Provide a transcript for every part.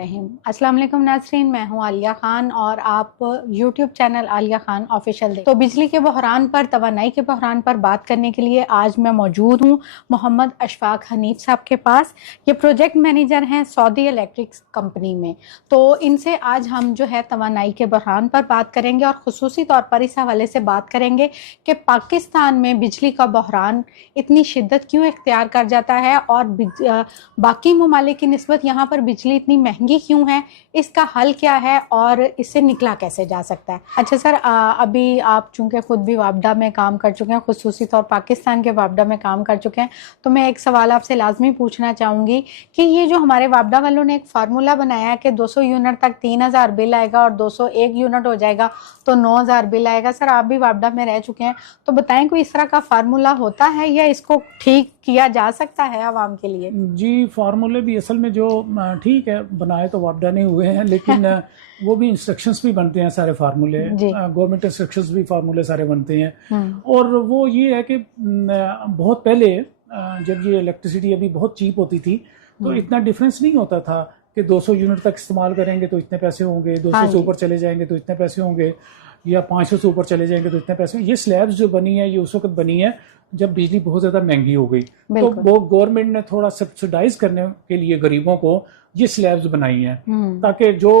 रहीम। अस्सलाम वालेकुम नाज़रीन, मैं हूं आलिया खान और आप YouTube channel Alia Khan official देख। तो बिजली के बहरान पर, तवानाई के बहरान पर बात करने के लिए आज मैं मौजूद हूं मोहम्मद अशफाक हनीफ साहब के पास। ये प्रोजेक्ट मैनेजर हैं सऊदी इलेक्ट्रिक कंपनी में। तो इनसे आज हम जो है तवानाई के बहरान पर बात करेंगे और ख़ुसूसी तौर पर इस हवाले से बात करेंगे कि पाकिस्तान में बिजली का बहरान इतनी शिद्दत क्यों इख्तियार कर जाता है और बाकी ममालिक की निस्बत यहाँ पर बिजली इतनी महंगी क्यों है, इसका हल क्या है और इससे निकला कैसे जा सकता है। अच्छा सर, अभी आप चूंकि खुद भी वापडा में काम कर चुके हैं, खुसूसी तौर पाकिस्तान के वापडा में काम कर चुके हैं, तो मैं एक सवाल आपसे लाजमी पूछना चाहूँगी कि ये जो हमारे वापडा वालों ने एक फार्मूला बनाया है कि 200 यूनिट तक 3000 बिल आएगा और 201 यूनिट हो जाएगा तो 9000 बिल आएगा। सर आप भी वापडा में रह चुके हैं, तो बताएं कोई इस तरह का फार्मूला होता है या इसको ठीक किया जा सकता है आवाम के लिए? जी, फार्मूले भी असल में जो ठीक है बनाए तो वापडा नहीं हुए हैं, लेकिन वो भी इंस्ट्रक्शंस भी बनते हैं सारे फार्मूले, गवर्नमेंट इंस्ट्रक्शंस भी फार्मूले सारे बनते हैं। और वो ये है कि बहुत पहले जब ये इलेक्ट्रिसिटी अभी बहुत चीप होती थी तो इतना डिफरेंस नहीं होता था कि 200 यूनिट तक इस्तेमाल करेंगे तो इतने पैसे होंगे, 200 से ऊपर चले जाएंगे तो इतने पैसे होंगे, या 500 से ऊपर चले जाएंगे तो इतने पैसे। ये स्लैब्स जो बनी है ये उस वक्त बनी है जब बिजली बहुत ज्यादा महंगी हो गई, तो वो गवर्नमेंट ने थोड़ा सब्सिडाइज करने के लिए गरीबों को ये स्लैब्स बनाई हैं ताकि जो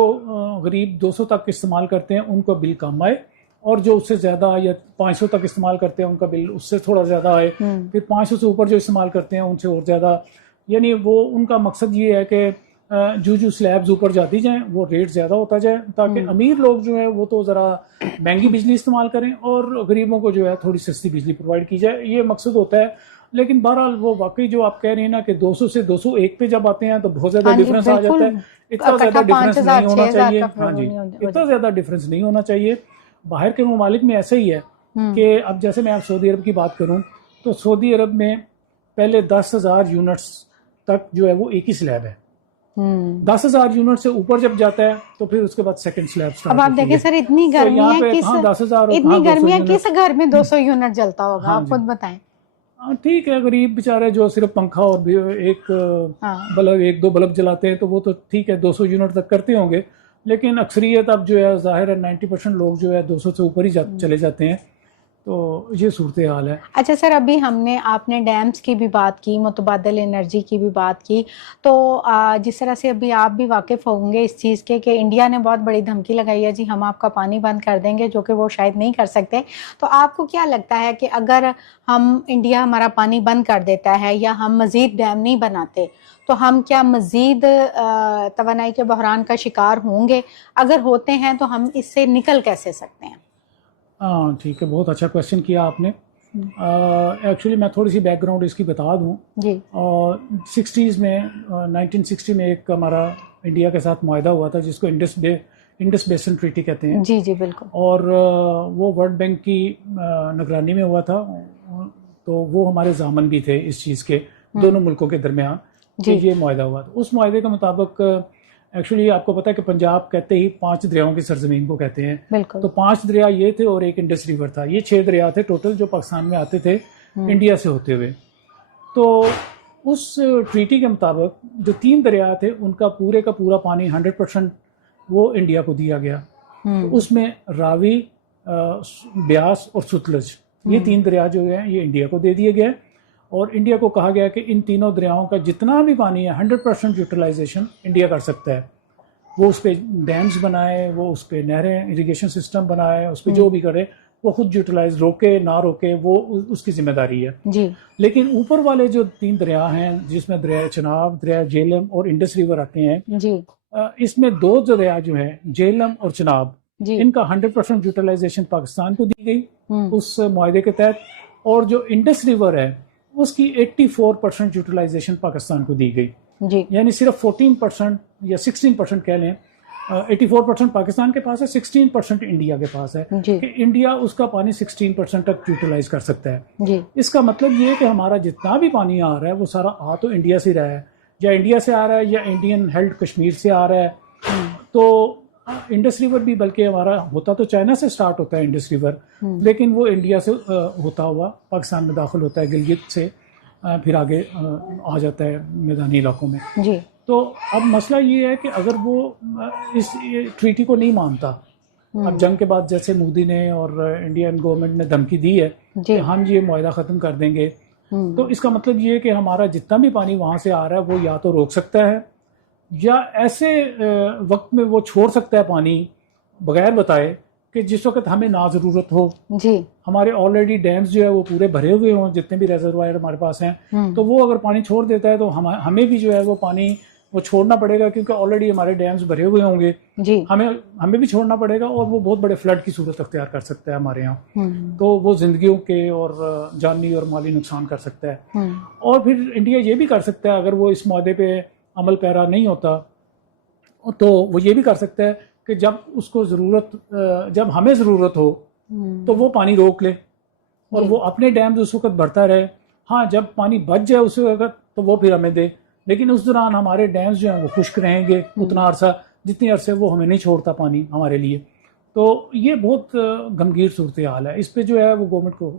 गरीब 200 तक इस्तेमाल करते हैं उनका बिल कम आए, और जो उससे ज्यादा या 500 तक इस्तेमाल करते हैं उनका बिल उससे थोड़ा ज्यादा आए, फिर 500 से ऊपर जो इस्तेमाल करते हैं उनसे और ज्यादा। यानी वो उनका मकसद ये है कि जो स्लैब्स ऊपर जाती जाएं वो रेट ज्यादा होता जाए, ताकि अमीर लोग जो है वो तो जरा महंगी बिजली इस्तेमाल करें और गरीबों को जो है थोड़ी सस्ती बिजली प्रोवाइड की जाए, ये मकसद होता है। लेकिन बहरहाल वो वाकई जो आप कह रही हैं ना कि 200 से 201 पे जब आते हैं तो बहुत ज्यादा डिफरेंस आ जाता है। इतना ज्यादा डिफरेंस नहीं होना चाहिए। हाँ जी, इतना ज्यादा डिफरेंस नहीं होना चाहिए। बाहर के ममालिक में ऐसा ही है कि अब जैसे मैं आप सऊदी अरब की बात करूं तो सऊदी अरब में पहले 10,000 यूनिट्स तक जो है वो एक ही स्लैब है। 10,000 यूनिट से ऊपर जब जाता है तो फिर उसके बाद सेकंड स्लैब स्टार्ट। अब आप देखिए सर, इतनी गर्मी है, इतनी गर्मी है, किस घर में 200 यूनिट जलता होगा? आप खुद बताएं। ठीक है, गरीब बेचारे जो सिर्फ पंखा और एक बल्ब, एक दो बल्ब जलाते हैं तो वो तो ठीक है 200 यूनिट तक करते होंगे, लेकिन अक्सरियत अब जो है जाहिर है 90% लोग जो है 200 से ऊपर ही चले जाते हैं, तो ये सूरत हाल है। अच्छा सर, अभी आपने डैम्स की भी बात की, मुतबादल एनर्जी की भी बात की, तो जिस तरह से अभी आप भी वाकिफ़ होंगे इस चीज़ के कि इंडिया ने बहुत बड़ी धमकी लगाई है, जी हम आपका पानी बंद कर देंगे, जो कि वो शायद नहीं कर सकते। तो आपको क्या लगता है कि अगर इंडिया हमारा पानी बंद कर देता है या हम मज़ीद डैम नहीं बनाते तो हम क्या मज़ीद तवानाई के बहरान का शिकार होंगे? अगर होते हैं तो हम इससे निकल कैसे सकते हैं? हाँ ठीक है, बहुत अच्छा क्वेश्चन किया आपने। एक्चुअली मैं थोड़ी सी बैकग्राउंड इसकी बता दूं जी। 60s में 1960 में एक हमारा इंडिया के साथ मुआहदा हुआ था जिसको इंडस बेसिन ट्रीटी कहते हैं। जी जी बिल्कुल। और वो वर्ल्ड बैंक की निगरानी में हुआ था, तो वो हमारे ज़ामन भी थे इस चीज़ के, दोनों मुल्कों के दरमियान ये मुआहदा हुआ था। उस मुआहदे के मुताबिक एक्चुअली आपको पता है कि पंजाब कहते ही 5 दरियाओं की सरजमीन को कहते हैं, तो 5 दरिया ये थे और एक इंडस रिवर था। ये 6 दरिया थे टोटल जो पाकिस्तान में आते थे इंडिया से होते हुए। तो उस ट्रीटी के मुताबिक जो 3 दरिया थे उनका पूरे का पूरा पानी 100% वो इंडिया को दिया गया। तो उसमें रावी, ब्यास और सुतलज, ये 3 दरिया जो है ये इंडिया को दे दिए गए, और इंडिया को कहा गया कि इन तीनों दरियाओं का जितना भी पानी है 100% यूटिलाइजेशन इंडिया कर सकता है। वो उस पर डैम्स बनाए, वो उस पर नहरें, इरिगेशन सिस्टम बनाए, उस पर जो भी करे वो खुद यूटिलाइज, रोके ना रोके वो उसकी जिम्मेदारी है जी। लेकिन ऊपर वाले जो 3 दरिया हैं जिसमें दरिया चनाब, दरिया झेलम और इंडस रिवर आते हैं जी, इसमें 2 दरिया जो है झेलम और चनाब, इनका 100% यूटिलाइजेशन पाकिस्तान को दी गई उस मुआहदे के तहत, और जो इंडस रिवर है उसकी 84% यूटिलाइजेशन पाकिस्तान को दी गई। यानी सिर्फ 14% या 16% कह लें, 84% पाकिस्तान के पास है, 16% इंडिया के पास है कि इंडिया उसका पानी 16% तक यूटिलाइज कर सकता है। इसका मतलब ये है कि हमारा जितना भी पानी आ रहा है वो सारा आ तो इंडिया से रहा है, या इंडिया से आ रहा है या इंडियन हेल्ड कश्मीर से आ रहा है। तो इंडस रिवर भी बल्कि हमारा होता तो चाइना से स्टार्ट होता है इंडस रिवर, लेकिन वो इंडिया से होता हुआ पाकिस्तान में दाखिल होता है गिलगित से, फिर आगे आ जाता है मैदानी इलाकों में जी। तो अब मसला ये है कि अगर वो इस ट्रीटी को नहीं मानता, अब जंग के बाद जैसे मोदी ने और इंडियन गवर्नमेंट ने धमकी दी है कि हम ये मुआहदा ख़त्म कर देंगे, तो इसका मतलब ये है कि हमारा जितना भी पानी वहाँ से आ रहा है वो या तो रोक सकता है या ऐसे वक्त में वो छोड़ सकता है पानी बगैर बताए कि जिस वक्त हमें ना ज़रूरत हो। जी, हमारे ऑलरेडी डैम्स जो है वो पूरे भरे हुए हों, जितने भी रेजरवायर हमारे पास हैं, तो वो अगर पानी छोड़ देता है तो हमें भी जो है वो पानी वो छोड़ना पड़ेगा, क्योंकि ऑलरेडी हमारे डैम्स भरे हुए होंगे जी, हमें भी छोड़ना पड़ेगा और वो बहुत बड़े फ्लड की सूरत अख्तियार कर सकता है हमारे यहाँ। तो वो जिंदगियों के और जानी और माली नुकसान कर सकता है। और फिर इंडिया ये भी कर सकता है, अगर वो इस मुआहदे पे अमल पैरा नहीं होता तो वो ये भी कर सकता है कि जब उसको जब हमें ज़रूरत हो तो वो पानी रोक ले और वो अपने डैम्स उस वक्त भरता रहे। हाँ, जब पानी बच जाए उस वक्त तो वो फिर हमें दे, लेकिन उस दौरान हमारे डैम्स जो हैं वो खुश्क रहेंगे उतना अरसा जितनी अरसे वो हमें नहीं छोड़ता पानी हमारे लिए। तो ये बहुत गंभीर सूरत हाल है। इस पे जो है वो गवर्नमेंट को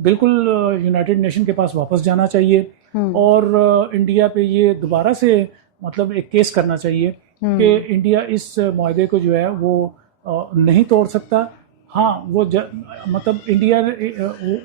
बिल्कुल यूनाइटेड नेशन के पास वापस जाना चाहिए और इंडिया पे ये दोबारा से मतलब एक केस करना चाहिए कि इंडिया इस मुआहदे को जो है वो नहीं तोड़ सकता। हाँ, वो मतलब इंडिया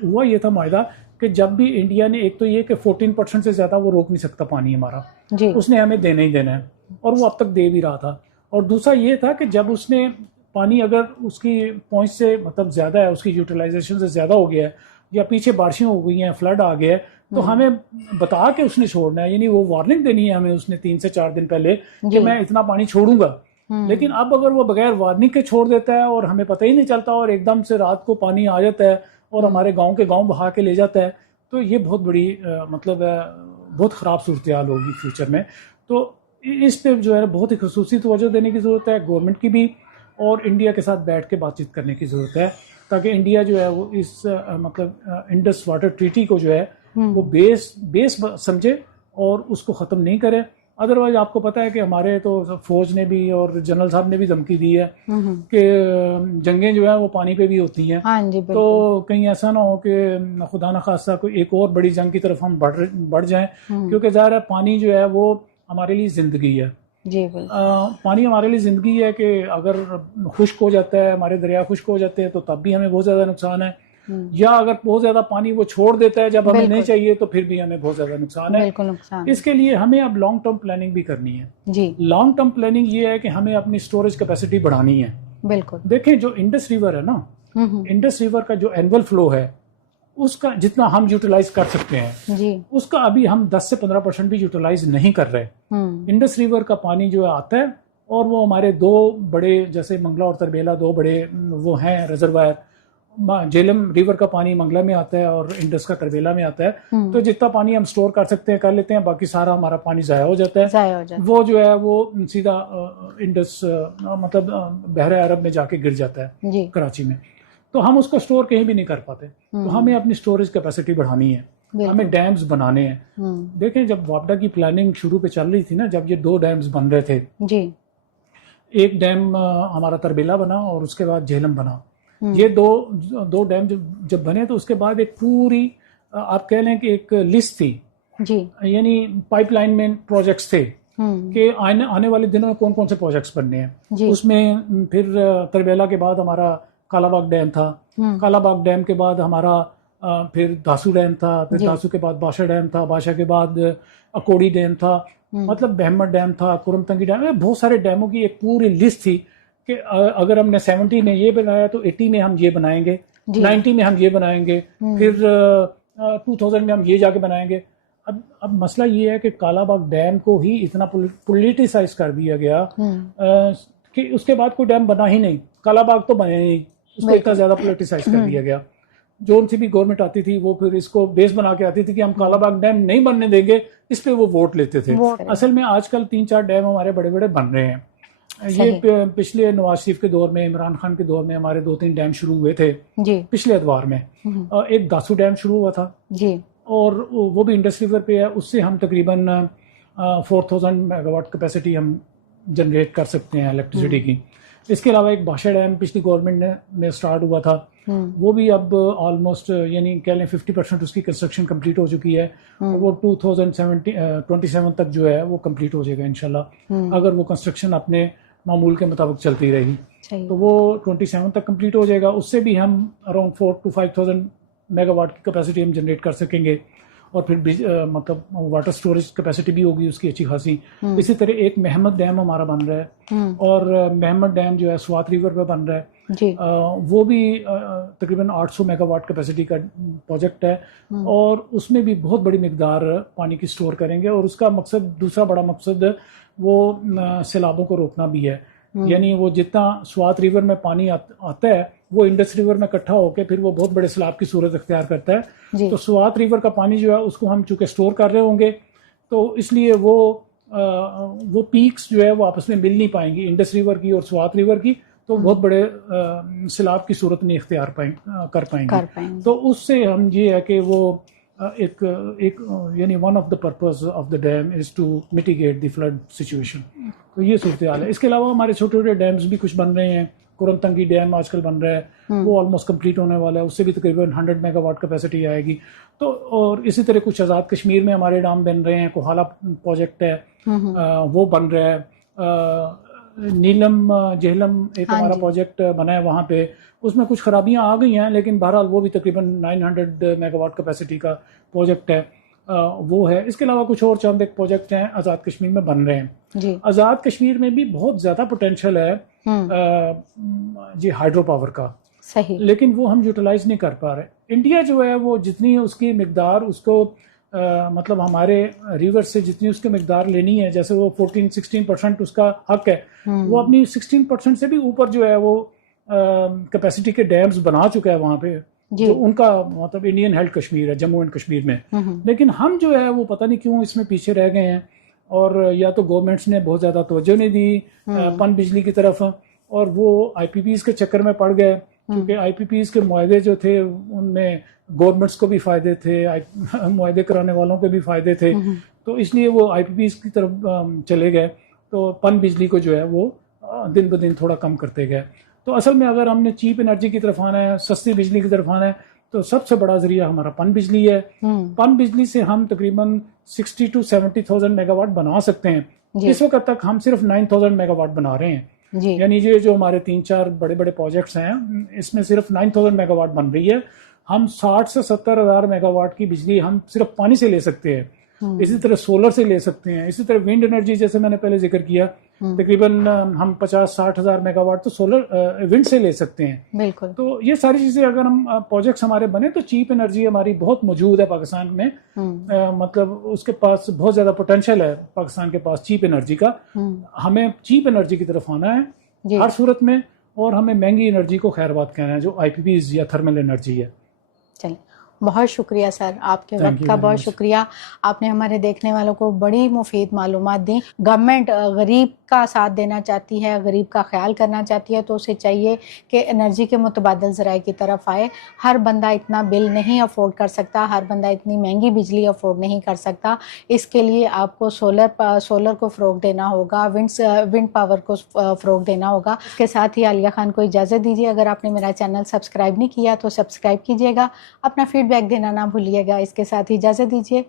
हुआ ये था मुआहदा कि जब भी इंडिया ने, एक तो ये कि 14% से ज़्यादा वो रोक नहीं सकता पानी हमारा जी, उसने हमें देना ही देना है और वो अब तक दे भी रहा था। और दूसरा ये था कि जब उसने पानी अगर उसकी पहुंच से मतलब ज़्यादा है, उसकी यूटिलाइजेशन से ज़्यादा हो गया है या पीछे बारिशें हो गई हैं, फ्लड आ गया है, तो हमें बता के उसने छोड़ना है, यानी वो वार्निंग देनी है हमें उसने 3 से 4 दिन पहले कि मैं इतना पानी छोड़ूंगा। लेकिन अब अगर वो बगैर वार्निंग के छोड़ देता है और हमें पता ही नहीं चलता और एकदम से रात को पानी आ जाता है और हमारे गांव के गांव बहा के ले जाता है, तो ये बहुत बड़ी मतलब बहुत ख़राब सूरत हाल होगी फ्यूचर में। तो इस पे जो है बहुत ही खसूसी तवज्जो देने की ज़रूरत है गवर्नमेंट की भी, और इंडिया के साथ बैठ के बातचीत करने की ज़रूरत है ताकि इंडिया जो है वो इस मतलब इंडस वाटर ट्रीटी को जो है वो बेस समझे और उसको ख़त्म नहीं करे। अदरवाइज आपको पता है कि हमारे तो फौज ने भी और जनरल साहब ने भी धमकी दी है कि जंगें जो है वो पानी पे भी होती हैं। हाँ जी, तो कहीं ऐसा ना हो कि खुदा न खास्ता कोई एक और बड़ी जंग की तरफ हम बढ़ जाएं, क्योंकि ज़ाहिर है पानी जो है वो हमारे लिए ज़िंदगी है जी। पानी हमारे लिए ज़िंदगी है कि अगर खुश्क हो जाता है, हमारे दरिया खुश्क हो जाते हैं तो तब भी हमें बहुत ज़्यादा नुकसान है, या अगर बहुत ज्यादा पानी वो छोड़ देता है जब हमें नहीं चाहिए तो फिर भी हमें बहुत ज्यादा नुकसान है। इसके लिए हमें अब लॉन्ग टर्म प्लानिंग भी करनी है जी। लॉन्ग टर्म प्लानिंग ये है कि हमें अपनी स्टोरेज कैपेसिटी बढ़ानी है। बिल्कुल, देखें जो इंडस रिवर है ना, इंडस रिवर का जो एनुअल फ्लो है उसका जितना हम यूटिलाइज कर सकते हैं जी, उसका अभी हम 10 से 15% भी यूटिलाइज नहीं कर रहे। इंडस रिवर का पानी जो है आता है और वो हमारे दो बड़े, जैसे मंगला और तरबेला, दो बड़े वो हैं रिजर्वायर। झेलम रिवर का पानी मंगला में आता है और इंडस का तरबेला में आता है। तो जितना पानी हम स्टोर कर सकते हैं कर लेते हैं, बाकी सारा हमारा पानी ज़ाया हो जाता है। वो जो है वो सीधा इंडस मतलब बहरे अरब में जाके गिर जाता है कराची में, तो हम उसको स्टोर कहीं भी नहीं कर पाते। तो हमें अपनी स्टोरेज कैपेसिटी बढ़ानी है, हमें डैम्स बनाने हैं। देखें जब वापडा की प्लानिंग शुरू पे चल रही थी ना, जब ये 2 डैम्स बन रहे थे जी, एक डैम हमारा तरबेला बना और उसके बाद झेलम बना। ये दो डैम जब बने तो उसके बाद एक पूरी आप कह लें कि एक लिस्ट थी जी, यानी पाइपलाइन में प्रोजेक्ट्स थे कि आने वाले दिनों में कौन कौन से प्रोजेक्ट्स बनने हैं। उसमें फिर तरबेला के बाद हमारा कालाबाग डैम था, कालाबाग डैम के बाद हमारा फिर दासू डैम था, फिर दासू के बाद बादशाह डैम था, बादशाह के बाद अकोड़ी डैम था, मतलब बहमत डैम था, कुरमतंगी डैम, बहुत सारे डैमों की एक पूरी लिस्ट थी कि अगर हमने 70 में ये बनाया तो 80 में हम ये बनाएंगे, 90 में हम ये बनाएंगे, फिर 2000 में हम ये जाके बनाएंगे। अब मसला ये है कि कालाबाग डैम को ही इतना पॉलिटिसाइज कर दिया गया कि उसके बाद कोई डैम बना ही नहीं। कालाबाग तो बने नहीं, उसको इतना ज्यादा पॉलिटिसाइज कर दिया गया। जो सी भी गवर्नमेंट आती थी वो फिर इसको बेस बना के आती थी कि हम कालाबाग डैम नहीं बनने देंगे, इस पे वो वोट लेते थे। असल में आजकल 3-4 डैम हमारे बड़े बड़े बन रहे हैं। ये पिछले नवाज शरीफ के दौर में, इमरान खान के दौर में हमारे 2-3 डैम शुरू हुए थे जी, पिछले अदवार में। एक दासू डैम शुरू हुआ था जी, और वो भी इंडस रिवर पे है। उससे हम तकरीबन 4000 मेगावाट कैपेसिटी हम जनरेट कर सकते हैं इलेक्ट्रिसिटी की। इसके अलावा एक भाषा डैम पिछली गवर्नमेंट में स्टार्ट हुआ था, वो भी अब ऑलमोस्ट यानी कह लें 50% उसकी कंस्ट्रक्शन कंप्लीट हो चुकी है। वो 2027 तक जो है वो कंप्लीट हो जाएगा इंशाल्लाह, अगर वो कंस्ट्रक्शन अपने मामूल के मुताबिक चलती रही तो वो 27 तक कंप्लीट हो जाएगा। उससे भी हम अराउंड 4,000 to 5,000 मेगावाट की कैपेसिटी हम जनरेट कर सकेंगे, और फिर मतलब वाटर स्टोरेज कैपेसिटी भी होगी उसकी अच्छी खासी। इसी तरह एक महमद डैम हमारा बन रहा है, और महमद डैम जो है स्वात रिवर पे बन रहा है जी। वो भी तकरीबन 800 मेगावाट कैपेसिटी का प्रोजेक्ट है, और उसमें भी बहुत बड़ी मिकदार पानी की स्टोर करेंगे। और उसका मकसद, दूसरा बड़ा मकसद वो सैलाबों को रोकना भी है। यानी वो जितना स्वात रिवर में पानी आता है वो इंडस रिवर में इकट्ठा होकर फिर वो बहुत बड़े सैलाब की सूरत अख्तियार करता है। तो स्वात रिवर का पानी जो है उसको हम चूंकि स्टोर कर रहे होंगे, तो इसलिए वो पीक्स जो है वो आपस में मिल नहीं पाएंगी, इंडस रिवर की और स्वात रिवर की, तो बहुत बड़े सैलाब की सूरत नहीं इख्तियार कर पाएंगे। तो उससे हम ये है कि वो एक यानी one of the purpose of the dam is to mitigate the flood situation. तो ये सूरत हाल है। इसके अलावा हमारे छोटे छोटे डैम्स भी कुछ बन रहे हैं। कुरमतंगी डैम आजकल बन रहा है, वो ऑलमोस्ट कंप्लीट होने वाला है, उससे भी तकरीबन 100 मेगावाट कैपेसिटी आएगी। तो और इसी तरह कुछ आज़ाद कश्मीर में हमारे डैम बन रहे हैं, कोहाला प्रोजेक्ट है वो बन रहा है, नीलम जेहलम एक हमारा प्रोजेक्ट बना है वहाँ पे, उसमें कुछ खराबियां आ गई हैं, लेकिन बहरहाल वो भी तकरीबन 900 मेगावाट कैपेसिटी का प्रोजेक्ट है, वो है। इसके अलावा कुछ और चंद एक प्रोजेक्ट हैं आज़ाद कश्मीर में बन रहे हैं। आज़ाद कश्मीर में भी बहुत ज़्यादा पोटेंशियल है जी हाइड्रो पावर का, सही, लेकिन वो हम यूटिलाइज नहीं कर पा रहे। इंडिया जो है वो जितनी उसकी मिकदार उसको मतलब हमारे रिवर से जितनी उसकी मिकदार लेनी है, जैसे वो 14-16% उसका हक है, वो अपनी 16% से भी ऊपर जो है वो कैपेसिटी के डैम्स बना चुका है वहाँ पे, जो उनका मतलब इंडियन हेल्ड कश्मीर है, जम्मू एंड कश्मीर में। लेकिन हम जो है वो पता नहीं क्यों इसमें पीछे रह गए हैं, और या तो गवर्नमेंट्स ने बहुत ज़्यादा तवज्जो नहीं दी पन बिजली की तरफ, और वो IPPs के चक्कर में पड़ गए, क्योंकि IPPs के मुआहदे जो थे उनमें गवर्नमेंट्स को भी फ़ायदे थे, मुआहदे कराने वालों के भी फ़ायदे थे, तो इसलिए वो IPPs की तरफ चले गए। तो पन बिजली को जो है वो दिन ब दिन थोड़ा कम करते गए। तो असल में अगर हमने चीप एनर्जी की तरफ आना है, सस्ती बिजली की तरफ आना है, तो सबसे बड़ा जरिया हमारा पन बिजली है। पन बिजली से हम तकरीबन 60 to 70,000 मेगावाट बना सकते हैं। इस वक्त तक हम सिर्फ 9,000 मेगावाट बना रहे हैं, यानी ये जो हमारे 3-4 बड़े बड़े प्रोजेक्ट्स हैं इसमें सिर्फ 9,000 मेगावाट बन रही है। हम 60 से 70 हज़ार मेगावाट की बिजली हम सिर्फ पानी से ले सकते हैं, इसी तरह सोलर से ले सकते हैं, इसी तरह विंड एनर्जी जैसे मैंने पहले जिक्र किया, तकरीबन हम 50-60 हज़ार मेगावाट तो सोलर विंड से ले सकते हैं। बिल्कुल। तो ये सारी चीजें अगर हम प्रोजेक्ट्स हमारे बने तो चीप एनर्जी हमारी बहुत मौजूद है पाकिस्तान में, मतलब उसके पास बहुत ज्यादा पोटेंशियल है पाकिस्तान के पास चीप एनर्जी का। हमें चीप एनर्जी की तरफ आना है हर सूरत में, और हमें महंगी एनर्जी को खैरबाद कहना है जो IPPs या थर्मल एनर्जी है। चलिए, बहुत शुक्रिया सर, आपके वक्त का बहुत शुक्रिया। आपने हमारे देखने वालों को बड़ी मुफीद मालूमात दी। गवर्नमेंट गरीब का साथ देना चाहती है, गरीब का ख्याल करना चाहती है, तो उसे चाहिए कि एनर्जी के मुतबादल ज़राए की तरफ आए। हर बंदा इतना बिल नहीं अफोर्ड कर सकता, हर बंदा इतनी महंगी बिजली अफोर्ड नहीं कर सकता। इसके लिए आपको सोलर को फ़रोग देना होगा, विंड पावर को फ़रोग देना होगा। इसके साथ ही आलिया खान को इजाज़त दीजिए। अगर आपने मेरा चैनल सब्सक्राइब नहीं किया तो सब्सक्राइब कीजिएगा, अपना फीडबैक देना ना भूलिएगा। इसके साथ ही इजाज़त दीजिए।